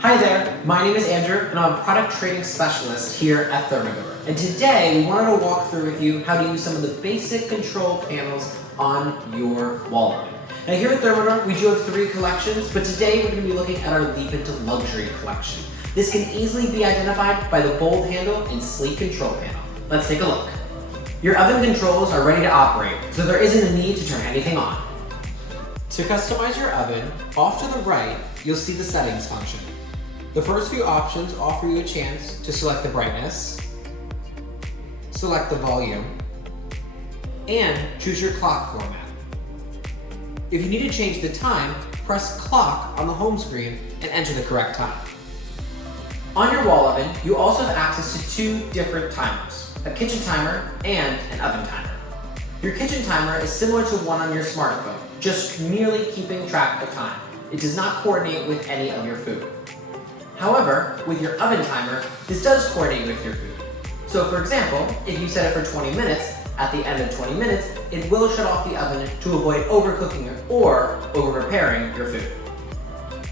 Hi there, my name is Andrew and I'm a product training specialist here at Thermador. And today we wanted to walk through with you how to use some of the basic control panels on your wall oven. Now here at Thermador, we do have 3 collections, but today we're going to be looking at our Leap into Luxury collection. This can easily be identified by the bold handle and sleek control panel. Let's take a look. Your oven controls are ready to operate, so there isn't a need to turn anything on. To customize your oven, off to the right, you'll see the settings function. The first few options offer you a chance to select the brightness, select the volume, and choose your clock format. If you need to change the time, press clock on the home screen and enter the correct time. On your wall oven, you also have access to 2 different timers, a kitchen timer and an oven timer. Your kitchen timer is similar to one on your smartphone, just merely keeping track of time. It does not coordinate with any of your food. However, with your oven timer, this does coordinate with your food. So for example, if you set it for 20 minutes, at the end of 20 minutes, it will shut off the oven to avoid overcooking or over-preparing your food.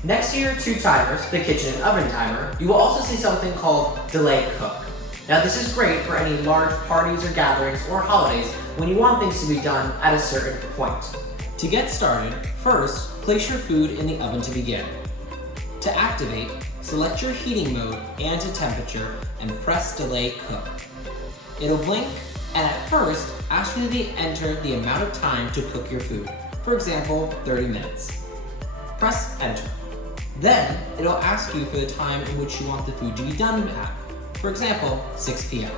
Next to your 2 timers, the kitchen and oven timer, you will also see something called Delay Cook. Now this is great for any large parties or gatherings or holidays when you want things to be done at a certain point. To get started, first, place your food in the oven to begin. To activate, select your heating mode and to temperature and press Delay Cook. It'll blink and at first ask you to enter the amount of time to cook your food. For example, 30 minutes. Press Enter. Then it'll ask you for the time in which you want the food to be done at. For example, 6 p.m.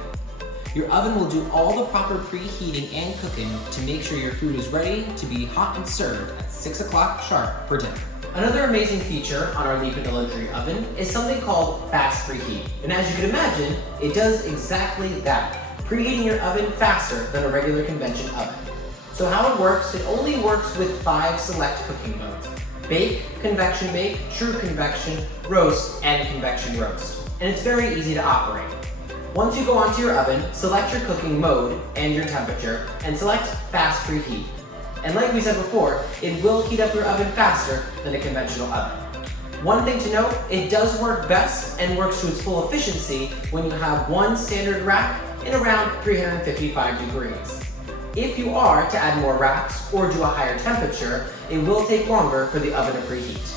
Your oven will do all the proper preheating and cooking to make sure your food is ready to be hot and served at 6 o'clock sharp for dinner. Another amazing feature on our Leap into Luxury oven is something called Fast Preheat. And as you can imagine, it does exactly that, preheating your oven faster than a regular convention oven. So how it works, it only works with 5 select cooking modes: bake, convection bake, true convection, roast, and convection roast. And it's very easy to operate. Once you go onto your oven, select your cooking mode and your temperature, and select Fast Preheat. And like we said before, it will heat up your oven faster than a conventional oven. One thing to note, it does work best and works to its full efficiency when you have one standard rack in around 355 degrees. If you are to add more racks or do a higher temperature, it will take longer for the oven to preheat.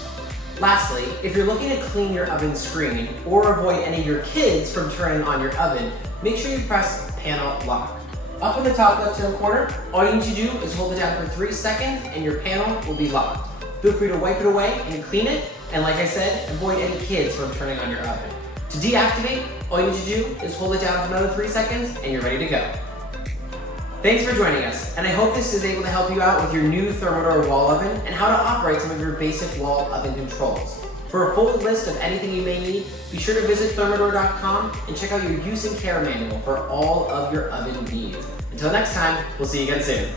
Lastly, if you're looking to clean your oven screen or avoid any of your kids from turning on your oven, make sure you press Panel Lock. Up in the top left-hand corner, all you need to do is hold it down for 3 seconds and your panel will be locked. Feel free to wipe it away and clean it, and like I said, avoid any kids from turning on your oven. To deactivate, all you need to do is hold it down for another 3 seconds and you're ready to go. Thanks for joining us, and I hope this is able to help you out with your new Thermador wall oven and how to operate some of your basic wall oven controls. For a full list of anything you may need, be sure to visit Thermador.com and check out your use and care manual for all of your oven needs. Until next time, we'll see you again soon.